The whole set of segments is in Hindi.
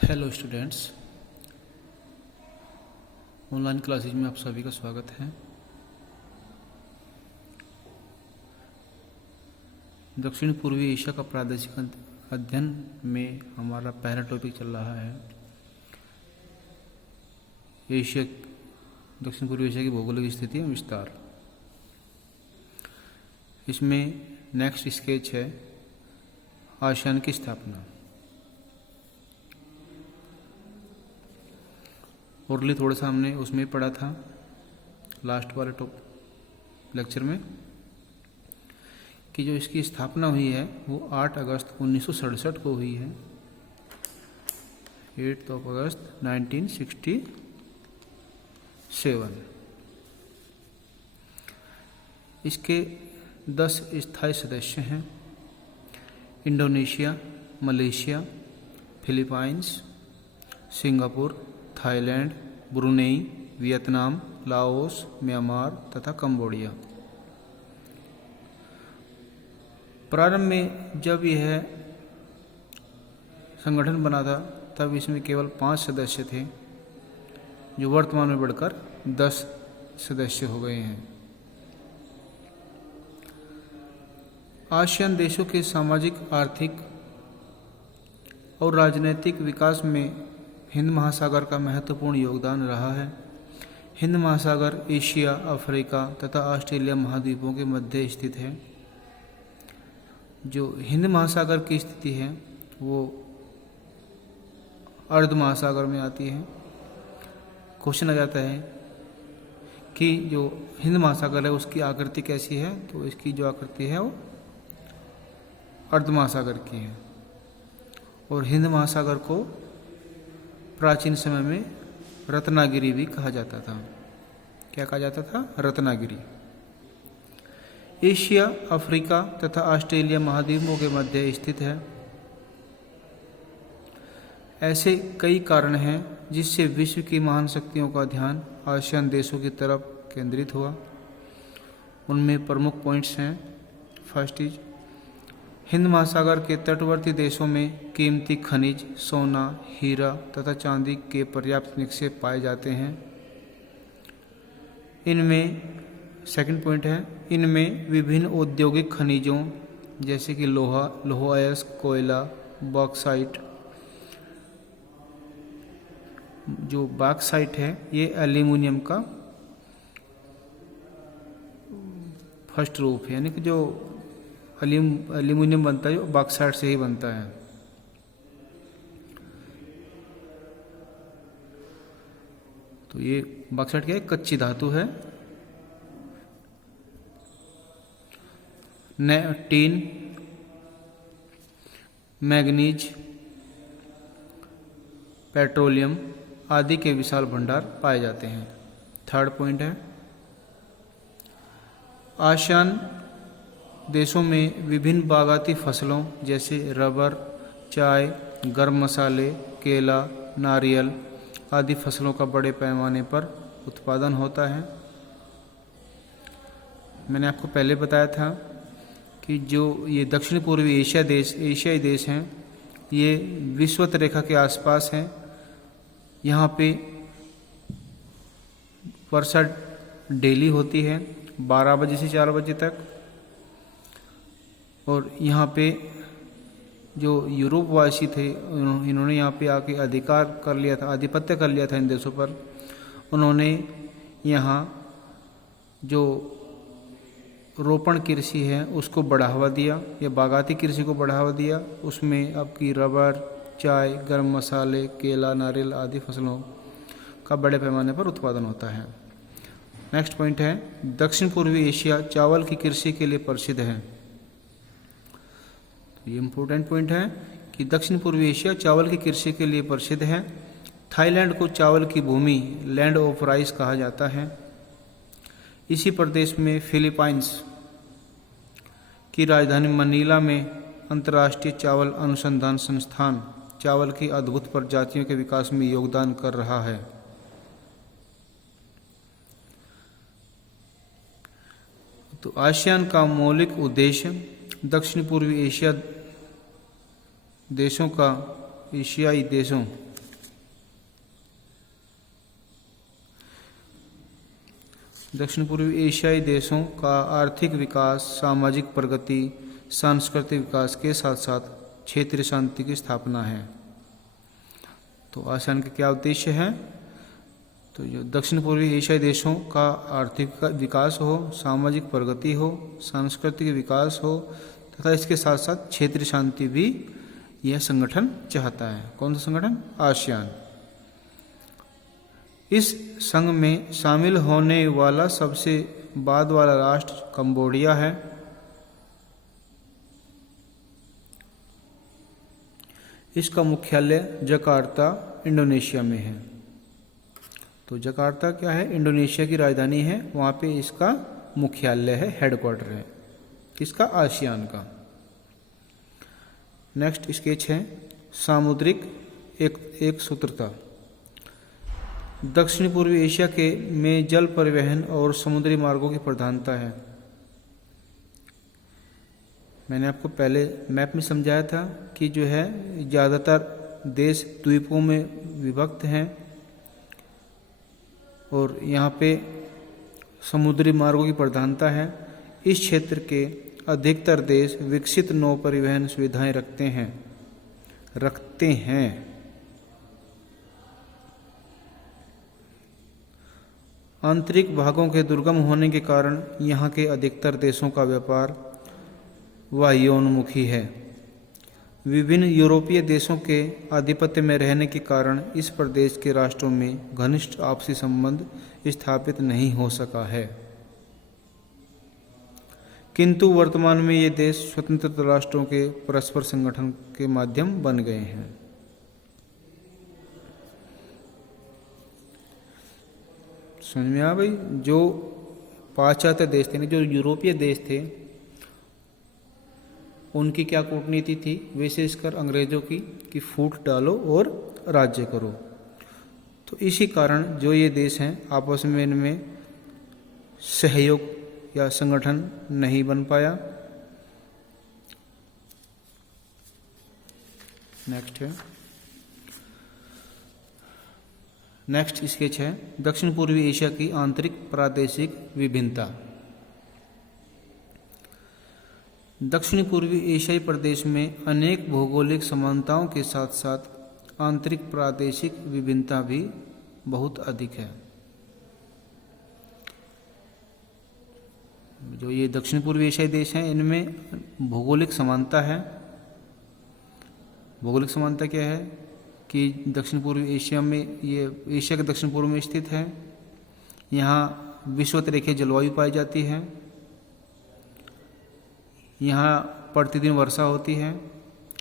हेलो स्टूडेंट्स, ऑनलाइन क्लासेज में आप सभी का स्वागत है। दक्षिण पूर्वी एशिया का प्रादेशिक अध्ययन में हमारा पहला टॉपिक चल रहा है एशिया, दक्षिण पूर्वी एशिया की भौगोलिक स्थिति एवं विस्तार। इसमें नेक्स्ट स्केच है आसियान की स्थापना। ओरली थोड़ा सा हमने उसमें पढ़ा था लास्ट वाले लेक्चर में कि जो इसकी स्थापना हुई है वो 8 अगस्त 1967 को हुई है। 8 अगस्त 1967। इसके 10 स्थायी सदस्य हैं: Indonesia, Malaysia, Philippines, Singapore, Thailand, Brunei, Vietnam, Laos, Myanmar तथा कंबोडिया। प्रारंभ में जब यह संगठन बना था तब इसमें केवल 5 सदस्य थे, जो वर्तमान में बढ़कर 10 सदस्य हो गए हैं। आसियान देशों के सामाजिक, आर्थिक और राजनैतिक विकास में हिंद महासागर का महत्वपूर्ण योगदान रहा है। हिंद महासागर एशिया, अफ्रीका तथा ऑस्ट्रेलिया महाद्वीपों के मध्य स्थित है। जो हिंद महासागर की स्थिति है वो अर्ध महासागर में आती है। क्वेश्चन आ जाता है कि जो हिंद महासागर है उसकी आकृति कैसी है, तो इसकी जो आकृति है वो अर्ध महासागर की है। और हिंद महासागर को प्राचीन समय में रत्नागिरी भी कहा जाता था। क्या कहा जाता था? रत्नागिरी। एशिया, अफ्रीका तथा ऑस्ट्रेलिया महाद्वीपों के मध्य स्थित है। ऐसे कई कारण हैं जिससे विश्व की महान शक्तियों का ध्यान आसियान देशों की तरफ केंद्रित हुआ। उनमें प्रमुख पॉइंट्स हैं। फर्स्ट इज, हिंद महासागर के तटवर्ती देशों में कीमती खनिज, सोना, हीरा तथा चांदी के पर्याप्त निक्षेप पाए जाते हैं। इनमें सेकंड पॉइंट है, इनमें विभिन्न औद्योगिक खनिजों जैसे कि लौह अयस्क, कोयला, बॉक्साइट। जो बॉक्साइट है ये एल्यूमिनियम का फर्स्ट रूप है, यानी कि जो एल्यूमिनियम बनता है वो बॉक्साइट से ही बनता है। तो ये बॉक्साइट क्या है? कच्ची धातु है। टीन, मैग्नीज, पेट्रोलियम आदि के विशाल भंडार पाए जाते हैं। थर्ड पॉइंट है, आसियान देशों में विभिन्न बागाती फसलों जैसे रबर, चाय, गर्म मसाले, केला, नारियल आदि फसलों का बड़े पैमाने पर उत्पादन होता है। मैंने आपको पहले बताया था कि जो ये दक्षिण पूर्वी एशियाई देश हैं, ये विषुवत रेखा के आसपास हैं। यहाँ पे वर्षा डेली होती है 12 बजे से 4 बजे तक। और यहाँ पे जो यूरोपवासी थे इन्होंने यहाँ पे आके अधिकार कर लिया था, आधिपत्य कर लिया था इन देशों पर। उन्होंने यहाँ जो रोपण कृषि है उसको बढ़ावा दिया, या बागाती कृषि को बढ़ावा दिया। उसमें आपकी रबर, चाय, गर्म मसाले, केला, नारियल आदि फसलों का बड़े पैमाने पर उत्पादन होता है। नेक्स्ट पॉइंट है, दक्षिण पूर्वी एशिया चावल की कृषि के लिए प्रसिद्ध है। ये इम्पोर्टेंट पॉइंट है कि दक्षिण पूर्वी एशिया चावल की कृषि के लिए प्रसिद्ध है। थाईलैंड को चावल की भूमि, लैंड ऑफ राइस कहा जाता है। इसी प्रदेश में फिलीपाइंस की राजधानी मनीला में अंतर्राष्ट्रीय चावल अनुसंधान संस्थान चावल की अद्भुत प्रजातियों के विकास में योगदान कर रहा है। तो आसियान का मौलिक उद्देश्य दक्षिण पूर्वी एशियाई देशों दक्षिण पूर्वी एशियाई देशों का आर्थिक विकास, सामाजिक प्रगति, सांस्कृतिक विकास के साथ साथ क्षेत्रीय शांति की स्थापना है। तो आसियान के क्या उद्देश्य है? तो जो दक्षिण पूर्वी एशियाई देशों का आर्थिक विकास हो, सामाजिक प्रगति हो, सांस्कृतिक विकास हो तथा इसके साथ साथ क्षेत्रीय शांति भी यह संगठन चाहता है। कौन सा संगठन? आसियान। इस संघ में शामिल होने वाला सबसे बाद वाला राष्ट्र कंबोडिया है। इसका मुख्यालय जकार्ता, इंडोनेशिया में है। तो जकार्ता क्या है? इंडोनेशिया की राजधानी है, वहाँ पे इसका मुख्यालय है, हेडक्वार्टर है किसका? आसियान का। नेक्स्ट स्केच है सामुद्रिक एक सूत्रता। दक्षिण पूर्वी एशिया के में जल परिवहन और समुद्री मार्गों की प्रधानता है। मैंने आपको पहले मैप में समझाया था कि जो है ज़्यादातर देश द्वीपों में विभक्त हैं और यहाँ पे समुद्री मार्गों की प्रधानता है। इस क्षेत्र के अधिकतर देश विकसित नौ परिवहन सुविधाएं रखते हैं। आंतरिक भागों के दुर्गम होने के कारण यहाँ के अधिकतर देशों का व्यापार वाह्योन्मुखी है। विभिन्न यूरोपीय देशों के आधिपत्य में रहने के कारण इस प्रदेश के राष्ट्रों में घनिष्ठ आपसी संबंध स्थापित नहीं हो सका है, किंतु वर्तमान में ये देश स्वतंत्र राष्ट्रों के परस्पर संगठन के माध्यम बन गए हैं। समझ में आ भाई? जो पाश्चात्य देश थे, जो यूरोपीय देश थे, उनकी क्या कूटनीति थी? विशेषकर अंग्रेजों की कि फूट डालो और राज्य करो। तो इसी कारण जो ये देश हैं आपस में इनमें सहयोग या संगठन नहीं बन पाया। नेक्स्ट स्केच है दक्षिण पूर्वी एशिया की आंतरिक प्रादेशिक विभिन्नता। दक्षिण पूर्वी एशियाई प्रदेश में अनेक भौगोलिक समानताओं के साथ साथ आंतरिक प्रादेशिक विभिन्नता भी बहुत अधिक है। जो ये दक्षिण पूर्वी एशियाई देश हैं इनमें भौगोलिक समानता है। भौगोलिक समानता क्या है कि दक्षिण पूर्वी एशिया में, ये एशिया के दक्षिण पूर्व में स्थित है। यहाँ विषुवत रेखीय जलवायु पाई जाती है। यहाँ प्रतिदिन वर्षा होती है,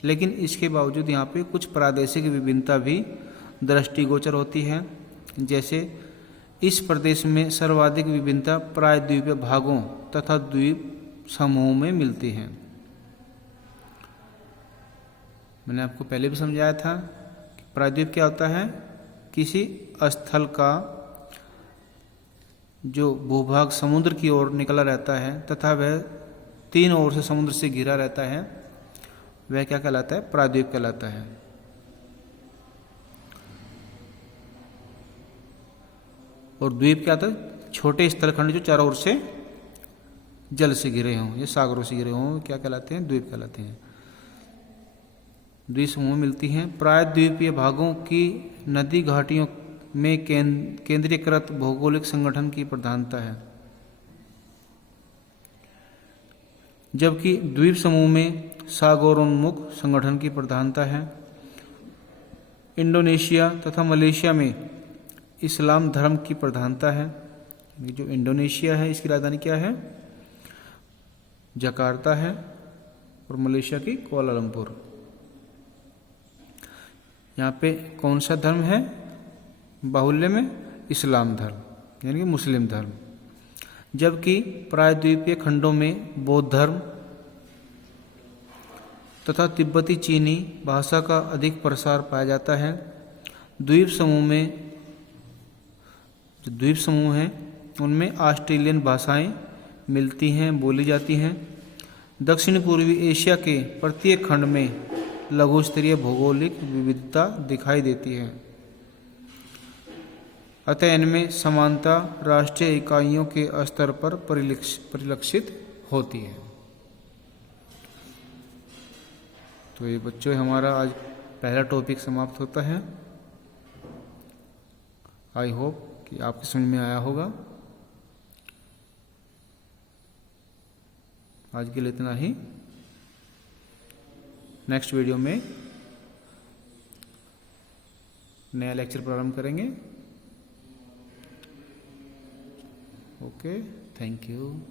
लेकिन इसके बावजूद यहाँ पे कुछ प्रादेशिक विभिन्नता भी दृष्टिगोचर होती है। जैसे इस प्रदेश में सर्वाधिक विभिन्नता प्रायद्वीपीय भागों तथा द्वीप समूहों में मिलती है। मैंने आपको पहले भी समझाया था कि प्रायद्वीप क्या होता है? किसी स्थल का जो भूभाग समुद्र की ओर निकला रहता है तथा वह तीन ओर से समुद्र से घिरा रहता है, वह क्या कहलाता है? प्रायद्वीप कहलाता है। और द्वीप क्या होता है? छोटे स्थलखंड जो चारों ओर से जल से घिरे हों या सागरों से घिरे हों, क्या कहलाते हैं? द्वीप कहलाते हैं। द्वीप समूह मिलती हैं। प्रायद्वीपीय भागों की नदी घाटियों में केंद्रीकृत भौगोलिक संगठन की प्रधानता है, जबकि द्वीप समूह में सागरोन्मुख संगठन की प्रधानता है। इंडोनेशिया तथा मलेशिया में इस्लाम धर्म की प्रधानता है। जो इंडोनेशिया है इसकी राजधानी क्या है? जकार्ता है। और मलेशिया की कुआलालंपुर। यहाँ पे कौन सा धर्म है बाहुल्य में? इस्लाम धर्म यानी कि मुस्लिम धर्म। जबकि प्रायद्वीपीय खंडों में बौद्ध धर्म तथा तिब्बती चीनी भाषा का अधिक प्रसार पाया जाता है। द्वीप समूह हैं उनमें ऑस्ट्रेलियन भाषाएं मिलती हैं, बोली जाती हैं। दक्षिण पूर्वी एशिया के प्रत्येक खंड में लघु स्तरीय भौगोलिक विविधता दिखाई देती है। अतः इनमें समानता राष्ट्रीय इकाइयों के स्तर पर परिलक्षित होती है। तो ये बच्चों हमारा आज पहला टॉपिक समाप्त होता है। आई होप कि आपकी समझ में आया होगा। आज के लिए इतना ही। नेक्स्ट वीडियो में नया लेक्चर प्रारंभ करेंगे। Okay, thank you.